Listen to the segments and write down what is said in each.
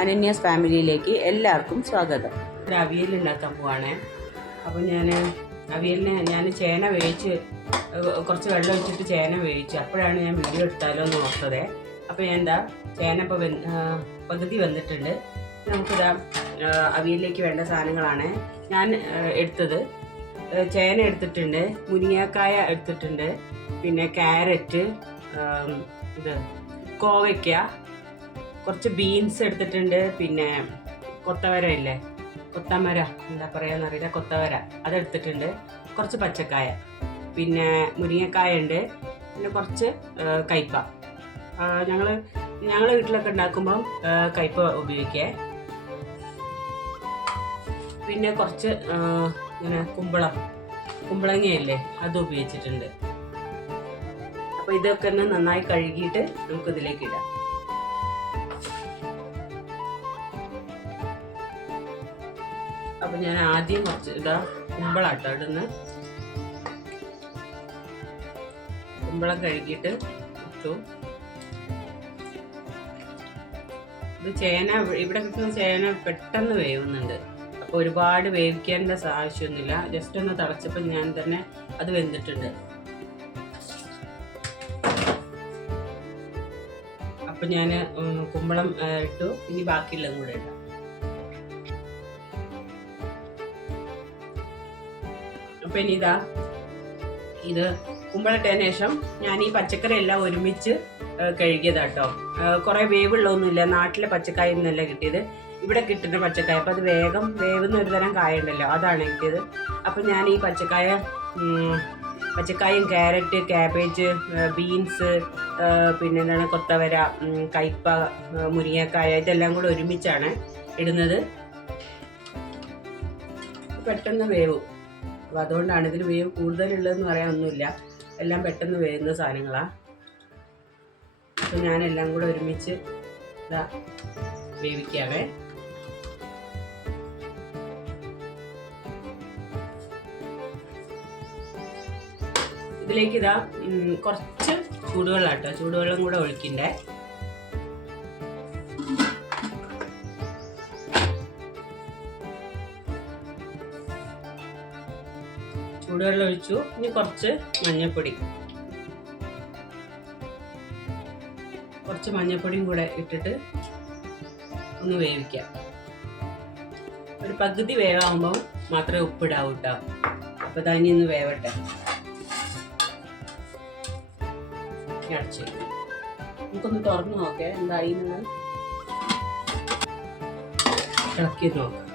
അനന്യാസ് ഫാമിലിയിലേക്ക് എല്ലാവർക്കും സ്വാഗതം. ഒരു അവിയൽ ഉണ്ടാക്കാൻ പോവാണേ അപ്പോൾ ഞാൻ അവിയലിന് ഞാൻ ചേന വേവിച്ച് കുറച്ച് വെള്ളം ഒഴിച്ചിട്ട് ചേന വേവിച്ചു. അപ്പോഴാണ് ഞാൻ വീഡിയോ എടുത്താലോ എന്ന് ഓർത്തത്. അപ്പോൾ ഞാൻ എന്താ ചേന ഇപ്പോൾ പകുതി വന്നിട്ടുണ്ട് നമുക്കിതാ അവിയലിലേക്ക് വേണ്ട സാധനങ്ങളാണ് ഞാൻ എടുത്തത്. ചേന എടുത്തിട്ടുണ്ട് മുരിങ്ങക്കായ എടുത്തിട്ടുണ്ട് പിന്നെ ക്യാരറ്റ് ഇത് കോവയ്ക്ക കുറച്ച് ബീൻസ് എടുത്തിട്ടുണ്ട്. പിന്നെ കൊത്തവര ഇല്ലേ കൊത്തമര. എന്താ പറയാന്നറിയില്ല കൊത്തവര. അതെടുത്തിട്ടുണ്ട്. കുറച്ച് പച്ചക്കായ. പിന്നെ മുരിങ്ങക്കായ ഉണ്ട് പിന്നെ കുറച്ച് കയ്പ ഞങ്ങൾ ഞങ്ങൾ വീട്ടിലൊക്കെ ഉണ്ടാക്കുമ്പം കയ്പ ഉപയോഗിക്കുക പിന്നെ കുറച്ച് ഇങ്ങനെ കുമ്പളം. കുമ്പളങ്ങയല്ലേ? അത് ഉപയോഗിച്ചിട്ടുണ്ട്. അപ്പോൾ ഇതൊക്കെ ഒന്ന് നന്നായി കഴുകിയിട്ട് നമുക്കിതിലേക്ക് ഇടാം. അപ്പൊ ഞാൻ ആദ്യം കുറച്ച് ഇതാ കുമ്പളാട്ടോ ഇടുന്ന്. കുമ്പളം കഴുകിയിട്ട് ഇട്ടു. ഇത് ചേന ഇവിടെ കിട്ടുന്ന ചേന പെട്ടെന്ന് വേവുന്നുണ്ട്. അപ്പൊ ഒരുപാട് വേവിക്കേണ്ട ആവശ്യമൊന്നുമില്ല ജസ്റ്റ് ഒന്ന് തിളച്ചപ്പോൾ ഞാൻ തന്നെ അത് വെന്തിട്ടുണ്ട്. അപ്പൊ ഞാൻ കുമ്പളം ഇട്ടു. ഇനി ബാക്കിയുള്ളതും കൂടെ ഇടാം. അപ്പൊ ഇനി ഇതാ ഇത് കുമ്പളിട്ടതിന് ശേഷം ഞാൻ ഈ പച്ചക്കറി എല്ലാം ഒരുമിച്ച് കഴുകിയതാട്ടോ കുറേ വേവുള്ളൊന്നുമില്ല നാട്ടിലെ പച്ചക്കായ ഒന്നുമല്ല കിട്ടിയത്. ഇവിടെ കിട്ടുന്ന പച്ചക്കായ. അപ്പൊ അത് വേഗം വേവുന്ന ഒരു തരം കായ ഉണ്ടല്ലോ അതാണ് കിട്ടിയത് അപ്പൊ ഞാൻ ഈ പച്ചക്കായ പച്ചക്കായും ക്യാരറ്റ് ക്യാബേജ് ബീൻസ് പിന്നെ എന്താണ് കൊത്തവര കയ്പ മുരിങ്ങക്കായ ഇതെല്ലാം കൂടെ ഒരുമിച്ചാണ് ഇടുന്നത്. പെട്ടെന്ന് വേവും. അപ്പോൾ അതുകൊണ്ടാണ് ഇതിൽ വേവ് കൂടുതലുള്ളതെന്ന് പറയാനൊന്നുമില്ല. എല്ലാം പെട്ടെന്ന് വേവുന്ന സാധനങ്ങളാണ് അപ്പോൾ ഞാനെല്ലാം കൂടെ ഒരുമിച്ച് ഇതാ വേവിക്കാവേ. ഇതിലേക്ക് ഇതാ കുറച്ച് ചൂടുവെള്ളം കേട്ടോ ചൂടുവെള്ളം കൂടെ ഒഴിക്കണ്ടേ. ചൂടുവെള്ളം ഒഴിച്ചു ഇനി കുറച്ച് മഞ്ഞൾപ്പൊടി. കുറച്ച് മഞ്ഞൾപ്പൊടിയും കൂടെ ഇട്ടിട്ട് ഒന്ന് വേവിക്കാം. ഒരു പകുതി വേവാകുമ്പോൾ മാത്രമേ ഉപ്പിടാവൂ കേട്ടോ അപ്പോൾ തന്നെ ഒന്ന് വേവട്ടെ. അടച്ചു. നമുക്കൊന്ന് തുറന്ന് നോക്കേ. എന്തായി നിങ്ങൾ ഇളക്കി നോക്കാം.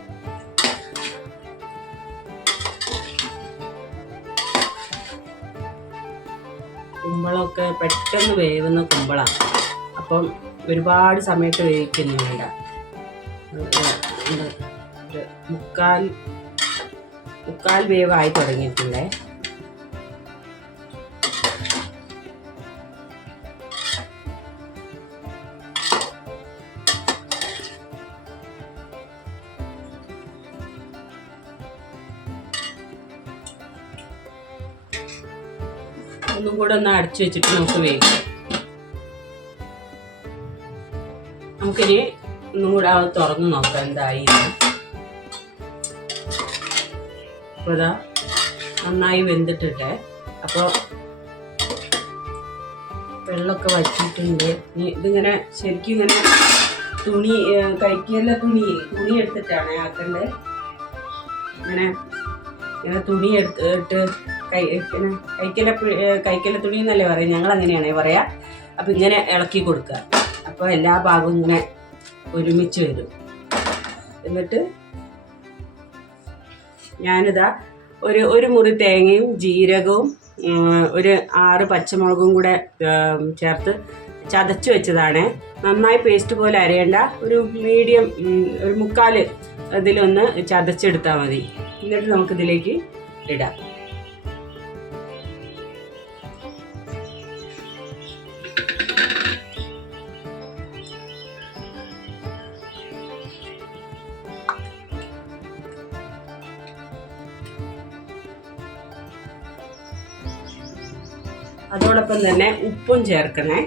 കുമ്പളമൊക്കെ പെട്ടെന്ന് വേവുന്ന കുമ്പളാണ് അപ്പം ഒരുപാട് സമയത്ത് വേവിക്കുന്നു വേണ്ട. മുക്കാൽ മുക്കാൽ വേവായി തുടങ്ങിയിട്ടുണ്ടേ. ഒന്നും കൂടെ ഒന്ന് അടച്ചു വെച്ചിട്ട് നമുക്ക് വേവിക്കാം. നമുക്കിനി ഒന്നും കൂടെ അത് തുറന്ന് നോക്കാം എന്തായി നന്നായി വെന്തിട്ടിട്ടെ അപ്പോൾ വെള്ളമൊക്കെ വറ്റിയിട്ടുണ്ട്. ഇനി ഇതിങ്ങനെ ശരിക്കും ഇങ്ങനെ തുണി കഴിക്കുന്ന തുണി തുണി എടുത്തിട്ടാണ് ആക്കേണ്ടത്. ഇങ്ങനെ ഇങ്ങനെ തുണി എടുത്തിട്ട് കൈ ഇങ്ങനെ കൈക്കല കൈക്കല തുണി എന്നല്ലേ പറയാം ഞങ്ങൾ അങ്ങനെയാണ് പറയാ. അപ്പം ഇങ്ങനെ ഇളക്കി കൊടുക്കുക. അപ്പോൾ എല്ലാ ഭാഗവും ഇങ്ങനെ ഒരുമിച്ച് വരും. എന്നിട്ട് ഞാനിതാ ഒരു ഒരു മുറി തേങ്ങയും ജീരകവും ഒരു ആറ് പച്ചമുളകും കൂടെ ചേർത്ത് ചതച്ച് വെച്ചതാണ്. നന്നായി പേസ്റ്റ് പോലെ അരയേണ്ട ഒരു മീഡിയം ഒരു മുക്കാൽ ഇതിലൊന്ന് ചതച്ചെടുത്താൽ മതി. എന്നിട്ട് നമുക്കിതിലേക്ക് ഇടാം. അതോടൊപ്പം തന്നെ ഉപ്പും ചേർക്കണേ.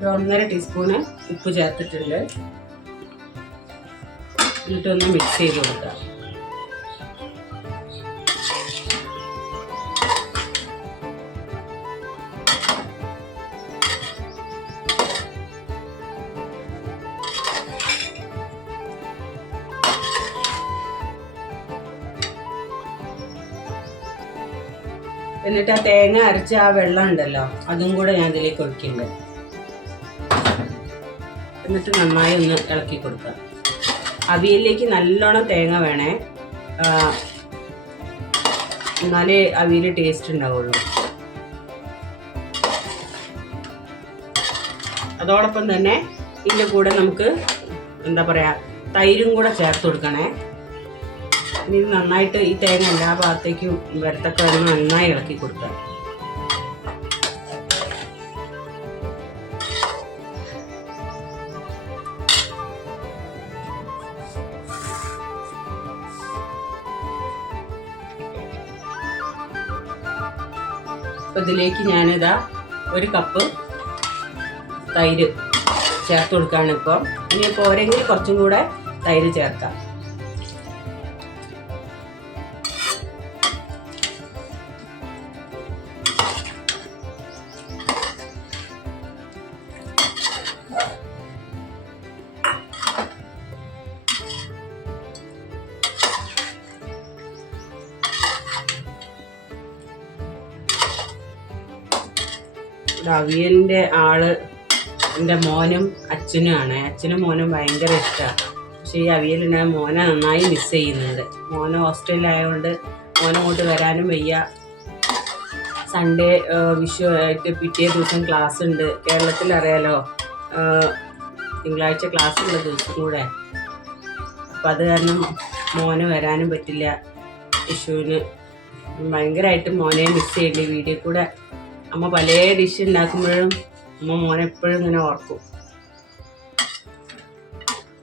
ഒരു ഒന്നര ടീസ്പൂണ് ഉപ്പ് ചേർത്തിട്ടുണ്ട്. എന്നിട്ടൊന്ന് മിക്സ് ചെയ്ത് കൊടുക്കാം. എന്നിട്ട് ആ തേങ്ങ അരച്ച ആ വെള്ളം ഉണ്ടല്ലോ അതും കൂടെ ഞാൻ ഇതിലേക്ക് ഒഴിക്കുന്നുണ്ട്. എന്നിട്ട് നന്നായി ഒന്ന് ഇളക്കി കൊടുക്കുക. അവിയലിലേക്ക് നല്ലോണം തേങ്ങ വേണേ. എന്നാലേ അവിയൽ ടേസ്റ്റ് ഉണ്ടാവുള്ളൂ. അതോടൊപ്പം തന്നെ ഇതിന്റെ കൂടെ നമുക്ക് എന്താ പറയുക തൈരും കൂടെ ചേർത്ത് കൊടുക്കണേ. ഇനി നന്നായിട്ട് ഈ തേങ്ങ എല്ലാ ഭാഗത്തേക്കും വരത്തൊക്കെ നന്നായി ഇളക്കി കൊടുക്കുക. അപ്പൊ ഇതിലേക്ക് ഞാനിതാ ഒരു കപ്പ് തൈര് ചേർത്ത് കൊടുക്കുകയാണ് ഇപ്പോൾ ഇനി പോരെങ്കിൽ കുറച്ചും കൂടെ തൈര് ചേർക്കാം. അവിയലിന്റെ ആൾ എന്റെ മോനും അച്ഛനുമാണ് അച്ഛനും മോനും ഭയങ്കര ഇഷ്ടമാണ് പക്ഷേ ഈ അവിയലിനെ മോനെ നന്നായി മിസ് ചെയ്യുന്നുണ്ട്. മോന് ഹോസ്റ്റലിലായതുകൊണ്ട് മോനങ്ങോട്ട് വരാനും വയ്യ. സൺഡേ വിഷു ആയിട്ട് പിറ്റേ ദിവസം ക്ലാസ് ഉണ്ട്. കേരളത്തിൽ അറിയാലോ തിങ്കളാഴ്ച ക്ലാസ് ഉള്ള ദിവസം കൂടെ. അപ്പം അത് കാരണം മോന് വരാനും പറ്റില്ല വിഷുവിന്. ഭയങ്കരമായിട്ട് മോനെ മിസ് ചെയ്യേണ്ടി വീഡിയോ കൂടെ. അമ്മ പല ഡിഷ് ഉണ്ടാക്കുമ്പോഴും അമ്മ മോനെ എപ്പോഴും ഇങ്ങനെ ഓർക്കും.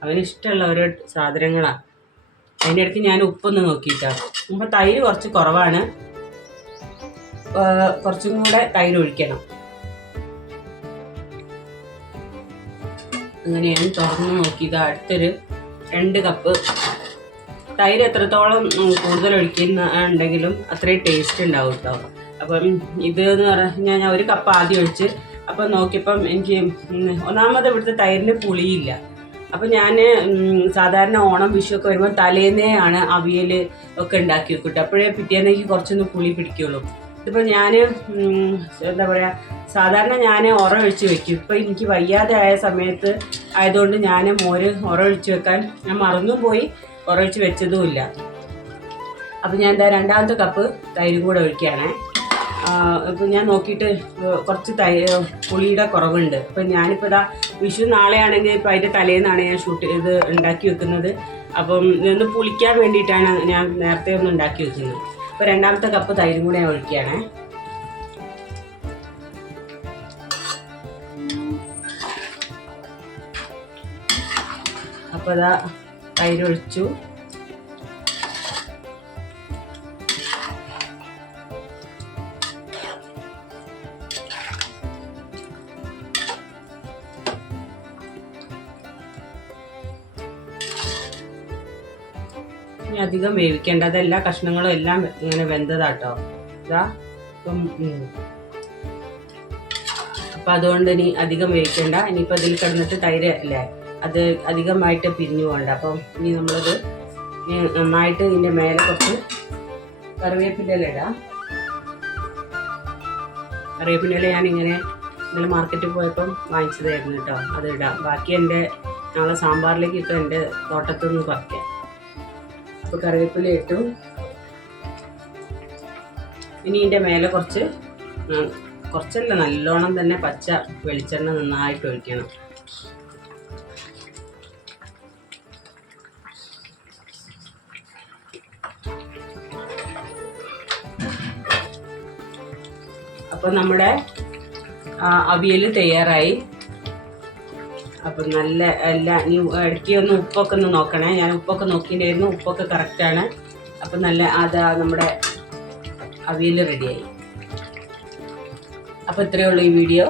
അവനിഷ്ടമുള്ള ഓരോ സാധനങ്ങളാണ് അതിന്റെ ഇടയ്ക്ക് ഞാൻ ഉപ്പൊന്ന് നോക്കിയിട്ടാണ് മുമ്പ് തൈര് കുറച്ച് കുറവാണ്. കുറച്ചും കൂടെ തൈര് ഒഴിക്കണം. അങ്ങനെയാണ് തുറന്ന് നോക്കിയത്. അടുത്തൊരു രണ്ട് കപ്പ് തൈര് എത്രത്തോളം കൂടുതൽ ഒഴിക്കുന്ന ഉണ്ടെങ്കിലും അത്രയും ടേസ്റ്റ് ഉണ്ടാവും കേട്ടോ അപ്പം ഇത് എന്ന് പറഞ്ഞാൽ ഞാൻ ഒരു കപ്പ് ആദ്യം ഒഴിച്ച് അപ്പം നോക്കിയപ്പം എനിക്ക് ഒന്നാമത് ഇവിടുത്തെ തൈരിന് പുളിയില്ല. അപ്പം ഞാൻ സാധാരണ ഓണം വിഷു ഒക്കെ വരുമ്പോൾ തലേന്നേ ആണ് അവിയൽ ഒക്കെ ഉണ്ടാക്കി വെക്കിട്ട് അപ്പോഴേ പിറ്റേന്നേക്ക് കുറച്ചൊന്ന് പുളി പിടിക്കുള്ളൂ. ഇതിപ്പോൾ ഞാൻ എന്താ പറയുക സാധാരണ ഞാൻ ഒറൊഴിച്ച് വെക്കും. ഇപ്പം എനിക്ക് വയ്യാതെ ആയ സമയത്ത് ആയതുകൊണ്ട് ഞാൻ മോര് ഒഴിച്ച് വെക്കാൻ ഞാൻ മറന്നും പോയി ഒഴിച്ച് വെച്ചതുമില്ല അപ്പം ഞാൻ എന്താ രണ്ടാമത്തെ കപ്പ് തൈര് കൂടെ ഒഴിക്കുകയാണേ. ഇപ്പം ഞാൻ നോക്കിയിട്ട് കുറച്ച് തൈ പുളിയുടെ കുറവുണ്ട്. അപ്പം ഞാനിപ്പോൾ ഇതാ വിഷു നാളെയാണെങ്കിൽ ഇപ്പം അതിന്റെ തലേന്നാണ് ഞാൻ ഷൂട്ട് ഇത് ഉണ്ടാക്കി വെക്കുന്നത്. അപ്പം ഇതൊന്ന് പുളിക്കാൻ വേണ്ടിയിട്ടാണ് ഞാൻ നേരത്തെ ഒന്ന് ഉണ്ടാക്കി വെക്കുന്നത്. അപ്പോൾ രണ്ടാമത്തെ കപ്പ് തൈരും കൂടെ ഞാൻ ഒഴിക്കുകയാണേ. അപ്പോൾ അതാ തൈര് ഇനി അധികം വേവിക്കേണ്ട. അതെല്ലാ കഷ്ണങ്ങളും എല്ലാം ഇങ്ങനെ വെന്തതാട്ടോ. ഇതാ ഇപ്പം. അപ്പം അതുകൊണ്ട് ഇനി അധികം വേവിക്കേണ്ട. ഇനിയിപ്പോൾ അതിൽ കിടന്നിട്ട് തൈര് അല്ലേ? അത് അധികമായിട്ട് പിരിഞ്ഞു പോകണ്ട. അപ്പം ഇനി നമ്മളത് നന്നായിട്ട് ഇതിന്റെ മേലെ കുറച്ച് കറിവേപ്പിന്റെ ഇടാം. കറിവേപ്പിന്റെ ഞാനിങ്ങനെ ഇന്നലെ മാർക്കറ്റിൽ പോയപ്പം വാങ്ങിച്ചതായിരുന്നു കേട്ടോ. അത് ഇടാം. ബാക്കി എന്റെ നാളെ സാമ്പാറിലേക്ക് ഇട്ട് എന്റെ തോട്ടത്തിൽ നിന്ന് പറിക്കാം. അപ്പോൾ കറിവേപ്പില ഇട്ടു. ഇനി ഇതിന്റെ മേലെ കുറച്ച് കുറച്ചല്ല നല്ലോണം തന്നെ പച്ച വെളിച്ചെണ്ണ നന്നായിട്ട് ഒഴിക്കണം. അപ്പോൾ നമ്മുടെ അവിയൽ തയ്യാറായി. അപ്പം നല്ല എല്ലാ ഇനി ഇടയ്ക്ക് ഒന്ന് ഉപ്പൊക്കെ ഒന്ന് നോക്കണേ. ഞാൻ ഉപ്പൊക്കെ നോക്കിയിട്ടുണ്ടായിരുന്നു ഉപ്പൊക്കെ കറക്റ്റാണ് അപ്പം നല്ല അതാ നമ്മുടെ അവിയൽ റെഡിയായി അപ്പോൾ ഇത്രയേ ഉള്ളൂ ഈ വീഡിയോ